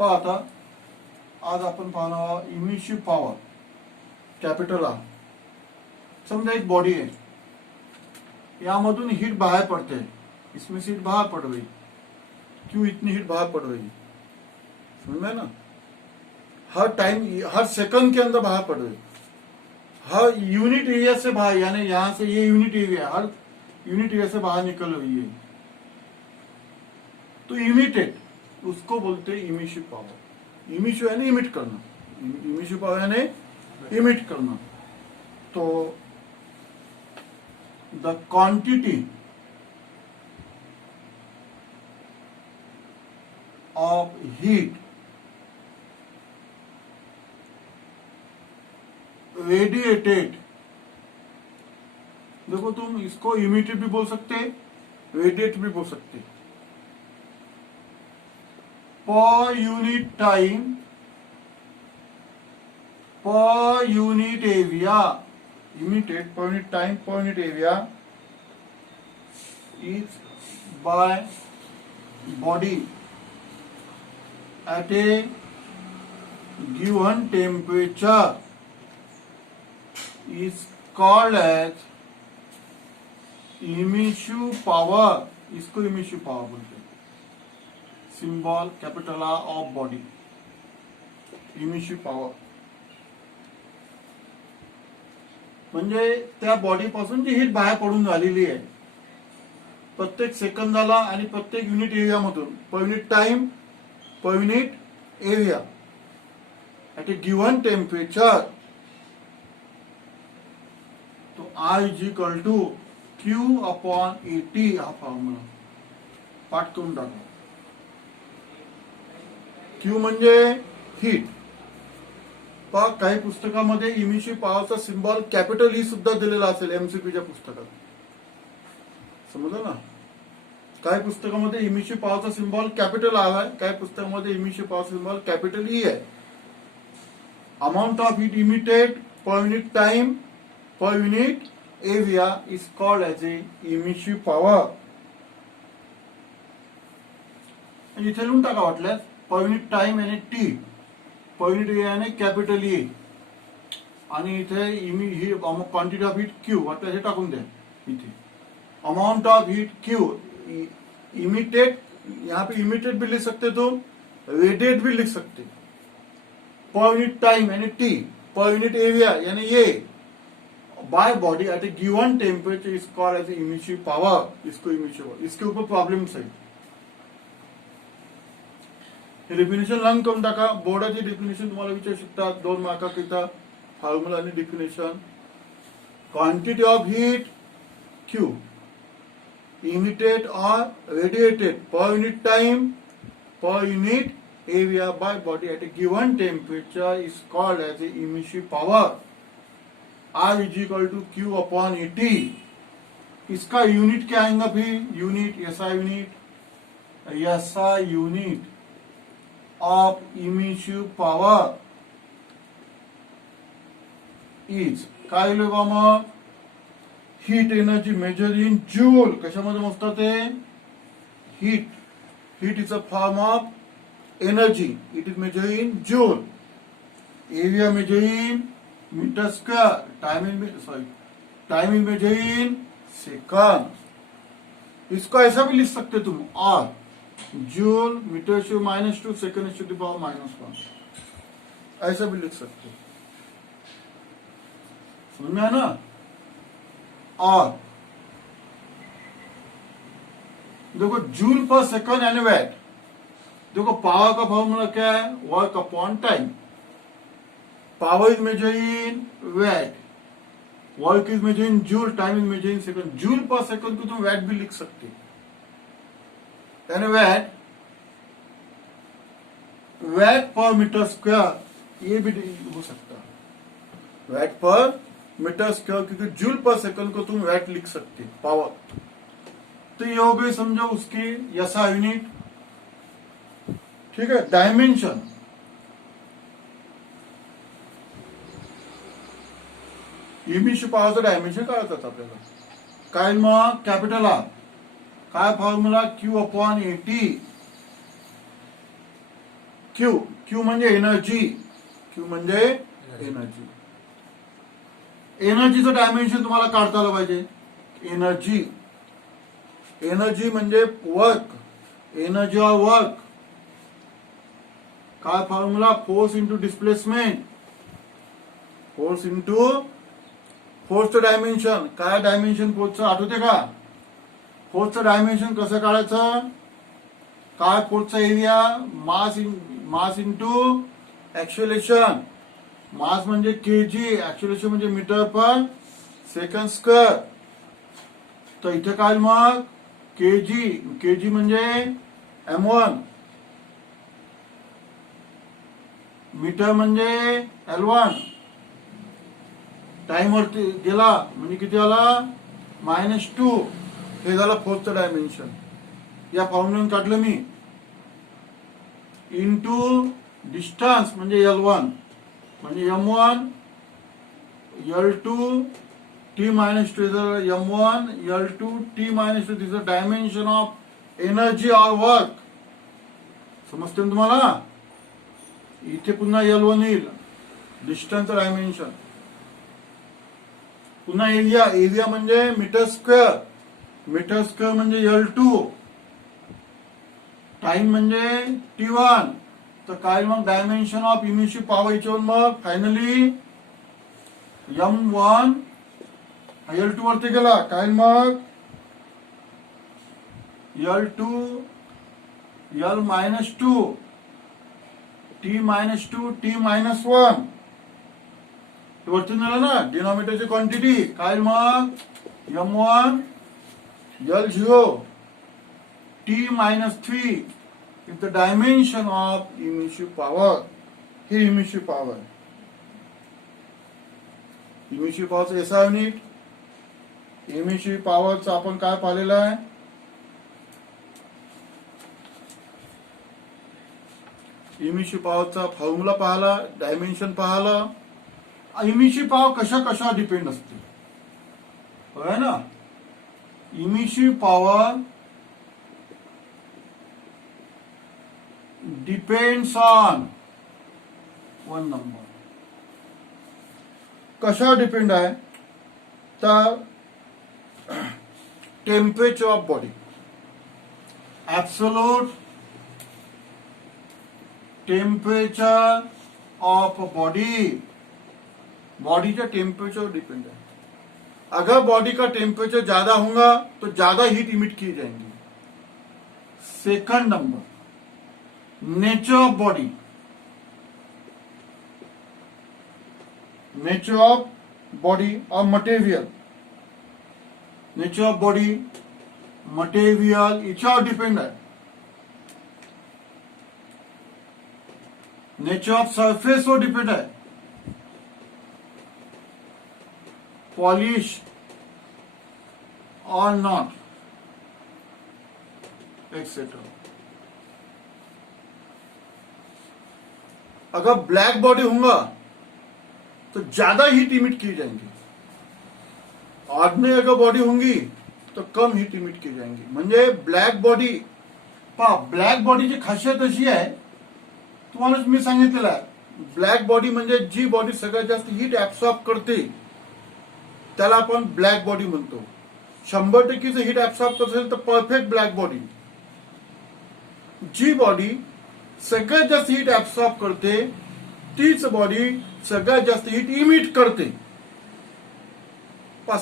पहा आता आज आपण पाहणार आहोत इमिशिव्ह पॉवर कॅपिटल आर. समजा एक बॉडी है, यामधून हीट बाहर पड़ते हैं, इसमें से हीट बाहर पड़ रही. क्यों इतनी हीट बाहर पड़ रही? समझ में ना, हर टाइम हर सेकंड के अंदर बाहर पड़ रही, हर यूनिट एरिया से बाहर, यानी यहां से ये यूनिट एरिया हर यूनिट एरिया से बाहर निकल रही है. तो इमिटेड उसको बोलते हैं इमिशिव पावर. इमिशिव यानी इमिट करना, इमिशिव पावर यानी इमिट करना. तो the quantity of heat radiated, देखो तुम इसको इमिटेड भी बोल सकते, रेडिएट भी बोल सकते, per unit time per unit area, emitted per unit time per unit area is by body at a given temperature is called as emissive power. इसको इमिशिव पावर बोलते हैं. Symbol capital R of body, emissive power म्हणजे त्या body पासून जी heat बाहेर पडून झालेली आहे प्रत्येक सेकंदाला आणि प्रत्येक युनिट एरिया मधून, पर unit time per unit area at a given temperature. तो I is equal to Q upon AT हा फॉर्म्युला पाठ करून टाका. Q म्हणजे हीट. पहा काही पुस्तकामध्ये इमिशिव्ह पॉवरचा सिम्बॉल कॅपिटल ई सुद्धा दिलेला असेल एमसीपीच्या पुस्तकात. समजलं ना, काही पुस्तकामध्ये इमिशिव्ह पॉवरचा सिम्बॉल कॅपिटल आर आहे, काही पुस्तकामध्ये emissive power symbol capital E आहे. Amount of heat emitted per unit time per unit area is called as a emissive power. इथे लिहून टाका वाटल्यास, पर युनिट टाइम याने टी, पर युनिट एरिया याने कॅपिटल ई, आणि इथे क्वांटिटी ऑफ हीट क्यू वाटल्यास हे टाकून द्या. इथे amount of heat Q emitted, यहाँ पे इमिटेड भी लिख सकते, तो रेडिएट भी लिख सकते. पर यूनिट टाइम यानी टी, पर यूनिट एरिया यानी ये, by body at a given temperature is called as emissive power. इसको इमिशिव पावर, इसके ऊपर प्रॉब्लेम्स है. डेफिनेशन लर्न करून टाका. बोर्डाची डेफिनेशन तुम्हाला विचारू शकतात 2 मार्काकरिता. फॉर्म्युला आणि definition. Quantity of heat Q emitted or radiated per unit time per unit area by body at a given temperature is called as a emissive power. I is equal to Q upon AT. इसका unit क्या आएगा फिर? Unit SI unit of emissive power is काय लिहू मग? Heat energy measure in joule. कशामध्ये मोजतात ते? Heat. Heat is a form of energy. It is measure in joule. Area measure in metre square. Time is measure in second. इसको ऐसा भी लिख सकते तुम, और joule metre to -2 second to the power -1, ऐसा भी लिख सकते. समझ में है ना. और देखो जूल पर सेकंड यानी वैट. देखो पावर का फॉर्मूला क्या है? Work upon time. Power is measure in watt, work is measure in joule, time is measure in second. Joule per second को तुम वैट भी लिख सकते, यानी वैट पर मीटर स्क्वायर, ये भी हो सकता. वैट पर मीटर स्क्वायर, क्योंकि जूल पर सेकंड को तुम वैट लिख सकते पावर. तो ये हो गई समझो उसकी यसा यूनिट. ठीक है. डायमेंशन, इमिशिव्ह पॉवरचं डायमेन्शन काढतात आपल्याला. काय मग? Capital R. काय formula? Q upon AT. Q. Q म्हणजे एनर्जी. क्यू म्हणजे एनर्जी. एनर्जीचं डायमेन्शन तुम्हाला काढता आलं पाहिजे. एनर्जी. एनर्जी म्हणजे वर्क. Energy of work. काय formula? Force into displacement. Force into फोर्सचं डायमेन्शन. काय डायमेन्शन फोर्सचं आठवते का? फोर्सचं डायमेन्शन कसं काढायचं? काय फोर्सचा area? Mass into acceleration. Mass म्हणजे केजी, ऍक्सेलरेशन म्हणजे मीटर पर सेकंड स्क्वेअर. तर इथे काय मग? केजी. केजी म्हणजे M1. मीटर म्हणजे L1. टाइम वरती गेला म्हणजे किती आला? -2. हे झालं फोर्सचं डायमेन्शन. या फॉर्म्युल्याने काढलं मी. इंटू डिस्टन्स म्हणजे L1 म्हणजे M1 L2 T-2 M1 L2 T-2. This the dimension of energy or work. समजते ना तुम्हाला? इथे पुन्हा L1 येईल. डिस्टन्सचं डायमेन्शन. पुन्हा एरिया. एरिया म्हणजे मीटर स्क्वेअर. मीटर स्क्वेअर म्हणजे L2. टाइम म्हणजे T1. तर काय मग डायमेन्शन ऑफ इमिसिव्ह पॉवर याच्यावर मग फायनली M1 L2 वरती गेला. काय मग L2 L-2 T-2 T-1 वरती झालं ना डिनॉमिनेटरची क्वांटिटी. काय मग M1 L0 T-3 is the dimension of emissive power. ही इमिसिव्ह पॉवर. इमिसिव्ह पॉवरचं एसआय युनिट. इमिसिव्ह पॉवरचं आपण काय पाहिलेलं आहे? इमिसिव्ह पॉवरचा फॉर्म्युला पाहिला, डायमेन्शन पाहिलं. इमिसिव्ह पॉवर कशा डिपेंड असते होय ना? Emissive power depends on one number. कशा डिपेंड आहे? तर temperature of body. Absolute temperature of body. Body का टेम्परेचर डिपेंड है. अगर बॉडी का टेम्परेचर ज्यादा होगा तो ज्यादा हीट इमिट की जाएंगी. Second number nature of body. Nature of body और material. Nature of body material याच्यावर डिपेंड आहे. नेचर ऑफ सरफेस वर डिपेंड आहे. पॉलिश और नॉट एक्सेट्रा. अगर ब्लैक बॉडी होगा तो ज्यादा हीट इमिट की जाएंगी. ऑर्डिनरी अगर बॉडी होंगी तो कम हीट इमिट की जाएंगी. म्हणजे ब्लॅक बॉडी पहा. ब्लॅक बॉडीची खासियत अशी आहे तुम्हाला मी सांगितलेलं आहे. ब्लॅक बॉडी म्हणजे जी बॉडी सगळ्यात जास्त हीट ऍब्सॉर्ब करते त्याला आपण ब्लॅक बॉडी म्हणतो. 100% हीट ऍब्सॉर्ब करत असेल तर परफेक्ट ब्लॅक बॉडी. जी बॉडी सगळ्यात जास्त हीट ऍब्सॉर्ब करते तीच बॉडी सगळ्यात जास्त हीट इमिट करते.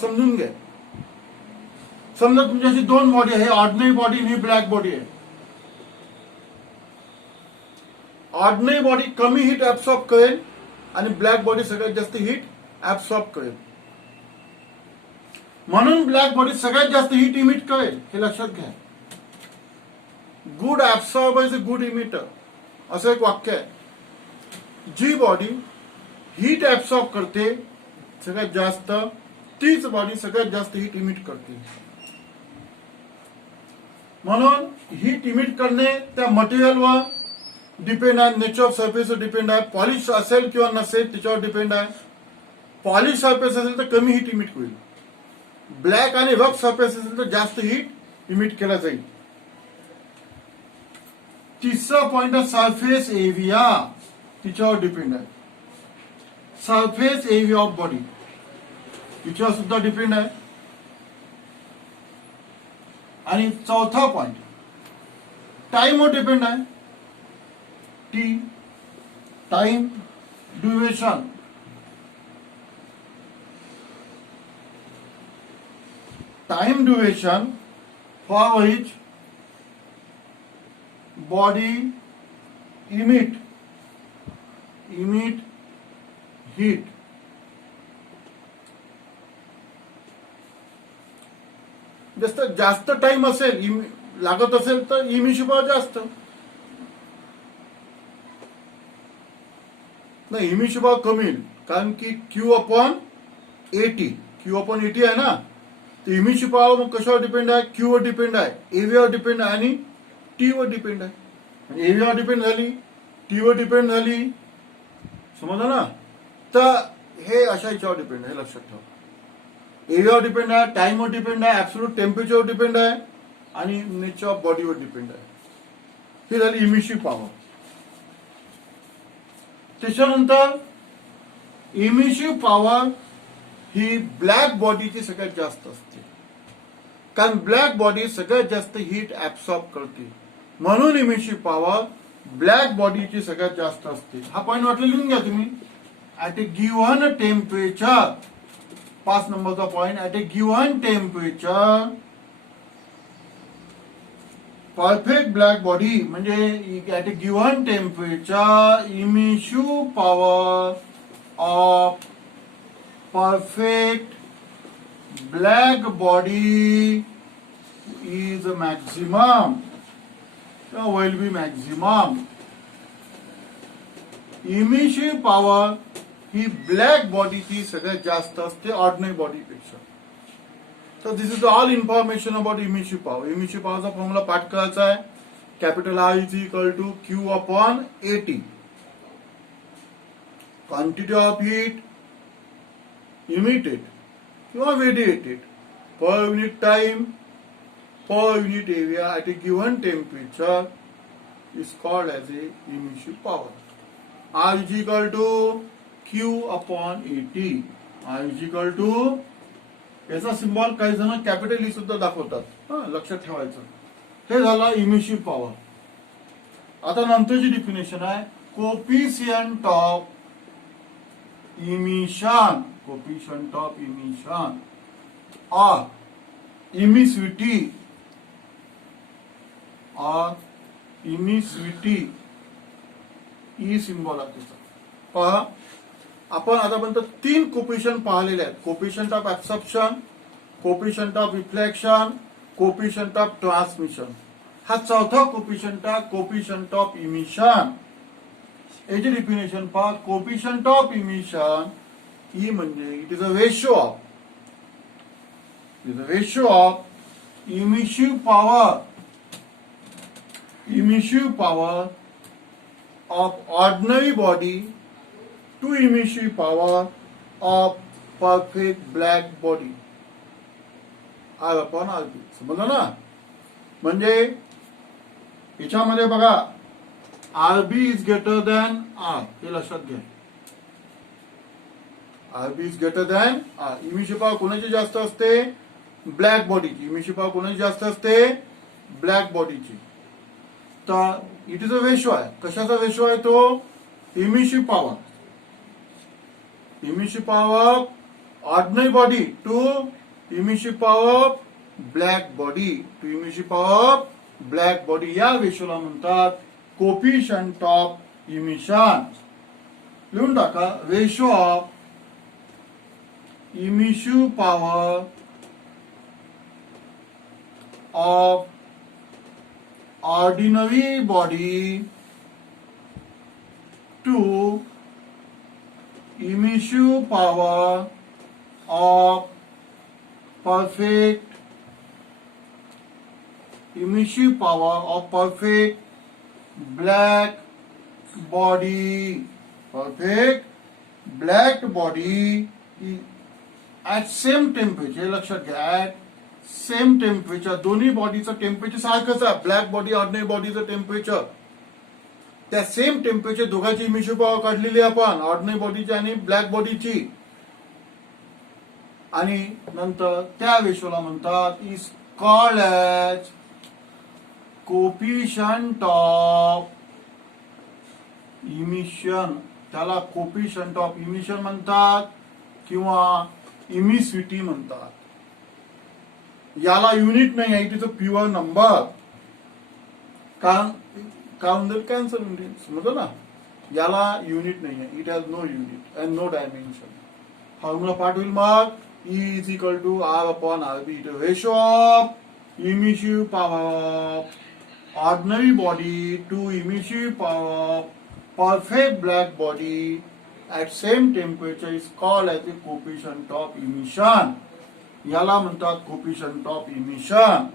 समजून घ्या. समजा तुमच्याशी दोन बॉडी आहे. ऑर्डिनरी बॉडी आणि ब्लॅक बॉडी आहे. ऑर्डिनरी बॉडी कमी हीट ऍब्सॉर्ब करेल आणि ब्लॅक बॉडी सगळ्यात जास्त हीट ऍब्सॉर्ब करेल. म्हणून ब्लॅक बॉडी सगळ्यात जास्त हीट इमिट करेल. हे लक्षात घ्या. Good absorber is a good emitter असं एक वाक्य आहे. जी बॉडी हीट ऍब्सॉर्ब करते सगळ्यात जास्त तीच बॉडी सगळ्यात जास्त हीट इमिट करते. म्हणून हीट इमिट करणे त्या मटेरियलवर डिपेंड आहे. नेचर ऑफ सरफेसवर डिपेंड आहे. पॉलिश असेल किंवा नसेल त्याच्यावर डिपेंड आहे. पॉलिश सरफेस असेल तर कमी हीट इमिट होईल. ब्लॅक आणि रफ सरफेस असेल तर जास्त हीट इमिट केला जाईल. तिसरा पॉइंट आहे सरफेस एरिया, तिच्यावर डिपेंड आहे. सरफेस एरिया ऑफ बॉडी तिच्यावर सुद्धा डिपेंड आहे. आणि चौथा पॉइंट टाइमवर डिपेंड आहे. T time duration. Time duration for which body emit heat. जास्त टाइम असेल लागत असेल तर इमिशन पॉवर जास्त. नाही इमिशन पॉवर कमी येईल कारण की Q/80 Q/80 आहे ना. तर इमिशन पॉवर मग कशावर डिपेंड आहे? Q वर डिपेंड आहे, एरियावर डिपेंड आहे आणि टी वर डिपेंड आहे. एरियावर डिपेंड झाली, टी वर डिपेंड झाली, समजलं ना. तर हे अशा याच्यावर डिपेंड आहे, लक्षात ठेवा. एरियावर डिपेंड आहे, टाइमवर डिपेंड आहे, ऍब्सोल्यूट टेम्परेचरवर डिपेंड आहे आणि नेचर ऑफ बॉडीवर डिपेंड आहे. ही झाली इमिशिव्ह पॉवर. त्याच्यानंतर इमिशिव्ह पॉवर ही ब्लॅक बॉडीची सगळ्यात जास्त असते, कारण ब्लॅक बॉडी सगळ्यात जास्त हीट ऍब्सॉर्ब करते. म्हणून इमिशिव्ह पॉवर ब्लॅक बॉडीची सगळ्यात जास्त असते. हा पॉइंट वाटलं लिहून घ्या तुम्ही. ऍट ए गिव्हन टेम्परेचर, 5 नंबरचा point. At a given temperature perfect black body म्हणजे at a given temperature emissive power of perfect black body is maximum will be maximum. Emissive power ही ब्लॅक बॉडीची सगळ्यात जास्त असते ऑर्डिनरी बॉडीपेक्षा. तर this is all information about emissive power. Emissive पॉवरचा formula पाठ करायचा आहे. Capital I is equal to Q/80. Quantity of heat emitted किंवा radiated per unit time per unit area at a given temperature is called as a emissive power. R is equal to Q/80. R is equal to याचा symbol काही जण capital E सुद्धा दाखवतात, लक्षात ठेवायचं. हे झालं इमिशिव्ह पॉवर. आता नंतरची डिफिनेशन आहे coefficient of emission. Coefficient of emission और इमिसिव्हिटी और इमिसिव्हिटी ई सिम्बॉल आहे त्याचा. पहा आपण आतापर्यंत 3 कोफिशियंट पाहिलेले आहेत. Coefficient of absorption, coefficient of reflection, coefficient of transmission. हा चौथा कोफिशियंट आहे कोफिशियंट ऑफ इमिशन. याची डिफिनेशन पहा. कोफिशियंट ऑफ इमिशन ई म्हणजे it is a ratio of emissive power of ordinary body to emission power of perfect black body. R/RB. समजलं ना. म्हणजे याच्यामध्ये बघा RB is greater than R, हे लक्षात घ्या. RB is greater than R. Emissive power कोणाची जास्त असते? ब्लॅक बॉडीची. इमिशिव्ह पॉवर कोणाची जास्त असते? ब्लॅक बॉडीची. तर इट इज अ रेशो आहे. कशाचा रेशो आहे तो? Emissive power ordinary body to emissive power black body to emissive power black body. या रेशोला म्हणतात कोफिशियंट ऑफ इमिशन. लिहून टाका. Ratio of emissive power of ordinary body to emissive power of perfect black body at same temperature. लक्षात घ्या. Same temperature दोन्ही बॉडीचं temperature सारखंच आहे. ब्लॅक बॉडी ऑर्डिनरी बॉडीचं टेम्परेचर त्या सेम टेम्परेचर दोघांची इमिशन पॉवर काढलेली आपण, ऑर्डिनरी बॉडीची आणि ब्लॅक बॉडीची. आणि नंतर त्या रेशोला म्हणतात is called as coefficient of emission. त्याला कोफिशियंट ऑफ इमिशन म्हणतात किंवा इमिसिव्हिटी म्हणतात. याला युनिट नाही आहे, तिचं प्युअर नंबर. कारण कॅन्सर युनिट समजलं ना. याला युनिट नाही आहे, it has no unit and no dimension. Formula पाठ होईल मग E is equal to R upon RB, the ratio of emissive power of ordinary body to emissive power of perfect black body at same temperature is called as the coefficient of emission. याला म्हणतात coefficient of emission.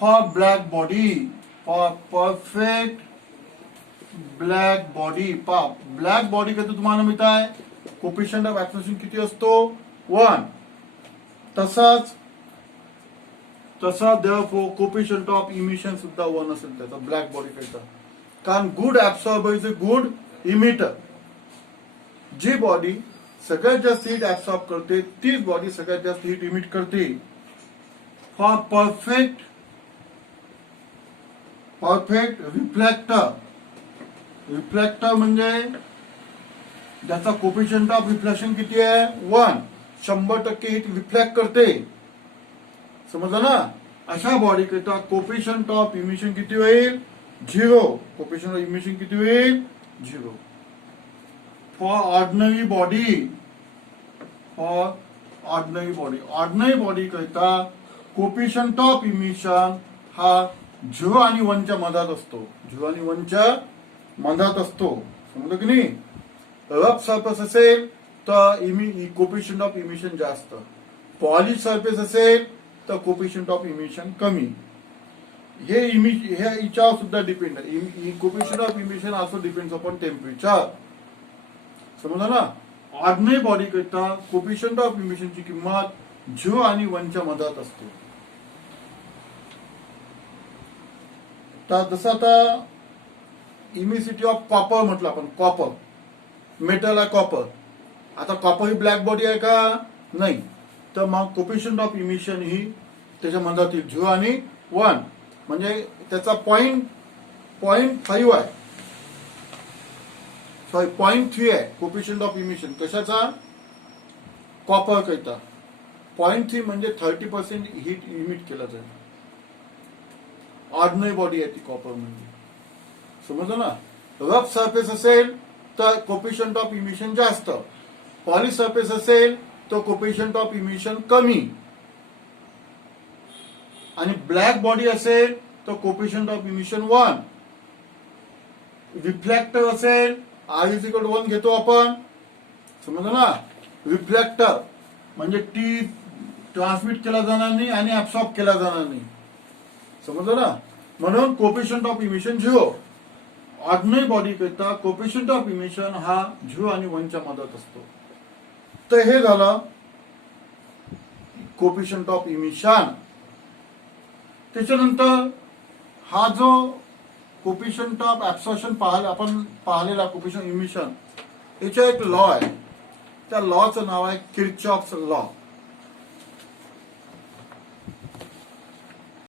For black body, for perfect black body, black body का तुम्हाला माहित आहे coefficient of absorption किती असतो 1. तसाच therefore coefficient of emission सुद्धा 1 असेल त्याचा ब्लॅक बॉडी करता. कारण good absorber is a good emitter. जी बॉडी सगळ्यात जास्त हीट ऍब्सॉर्ब करते तीच बॉडी सगळ्यात जास्त हीट इमिट करते. फॉर परफेक्ट रिफ्लेक्टर म्हणजे ज्याचा कोफिशियंट ऑफ रिफ्लेक्शन किती आहे 1. 100% हीट रिफ्लेक्ट करते. समजलं ना. अशा बॉडी करता कोफिशियंट ऑफ इमिशन किती होईल 0. कोफिशियंट ऑफ इमिशन किती होईल 0. फॉर ऑर्डिनरी बॉडी करता कोफिशियंट ऑफ इमिशन हा 0 आणि 1 च्या मधात असतो. 0 आणि 1 च्या मधात असतो. समजलं की नाही. रफ सरफेस असेल तर कोफिशियंट ऑफ इमिशन जास्त. पॉलिश सरफेस असेल तर कोफिशियंट ऑफ इमिशन कमी. हे याच्यावर सुद्धा डिपेंड आहे. Coefficient of emission also depends upon temperature. समजलं ना. ऑर्डिनरी बॉडी करता कोफिशियंट ऑफ इमिशनची किंमत 0 आणि 1 च्या मधात असते. जसं आता इमिसिटी ऑफ कॉपर म्हटलं आपण. कॉपर मेटल आहे कॉपर. आता कॉपर ही ब्लॅक बॉडी आहे का नाही. तर मग कोफिशियंट ऑफ इमिशन ही त्याच्या मधात येईल 0 आणि 1. म्हणजे त्याचा 0.5 आहे. सॉरी 0.3 आहे कोफिशियंट ऑफ इमिशन. कशाचा कॉपर करता 0.3 म्हणजे 30% हीट इमिट केला जाईल. ऑर्डिनरी बॉडी आहे ती कॉपर म्हणजे. समजलं ना. रफ सरफेस असेल तर कोफिशियंट ऑफ इमिशन जास्त. पॉलिश सरफेस असेल तर कोफिशियंट ऑफ इमिशन कमी. आणि ब्लॅक बॉडी असेल तर कोफिशियंट ऑफ इमिशन 1. रिफ्लेक्टर असेल R=1 घेतो आपण. समजलं ना. रिफ्लेक्टर म्हणजे टी ट्रान्समिट केला जाणार नाही आणि ऍब्सॉर्ब केला जाणार नाही. समजलं ना. म्हणून coefficient of emission 0. Ordinary body करता कोफिशियंट ऑफ इमिशन हा 0 आणि 1 च्या मधात असतो. तर हे झालं कोफिशियंट ऑफ इमिशन. त्याच्यानंतर हा जो कोफिशियंट ऑफ ऍब्सॉर्प्शन आपण पाहिलेला कोफिशियंट इमिशन याचा एक लॉ आहे. त्या लॉचं नाव आहे किर्चॉफ्स लॉ.